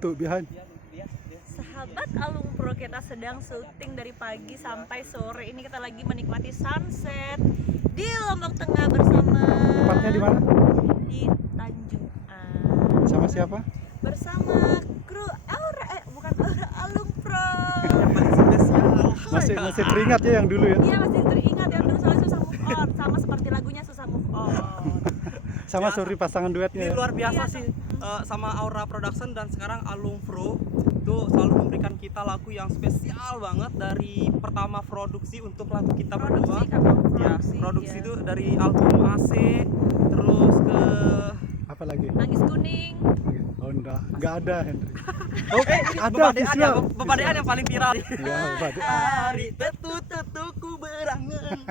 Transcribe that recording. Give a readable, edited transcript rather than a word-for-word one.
untuk behind. Sahabat Alumpro, kita sedang syuting dari pagi sampai sore. Ini kita lagi menikmati sunset di Lombok Tengah bersama. Tempatnya di mana? Di Tanjung. Sama siapa? Bersama kru Aura, bukan Aura, Alumpro. Yang paling spesial. Masih teringat ya yang dulu ya? Iya, masih teringat yang dulu soalnya susah move on, sama seperti lagunya susah move on. Sama sorry pasangan duetnya Ini ya? luar biasa Iya, sih, sama Aura Production dan sekarang Alumpro itu selalu memberikan kita lagu yang spesial banget dari pertama produksi untuk lagu kita berdua. Produksi iya. itu dari album AC terus ke Apa lagi? Nangis Kuning. Oh enggak ada Henry. ada visual. bebadean yang paling viral. Ya, Bebadean. Hari tetu-tetuku berangan.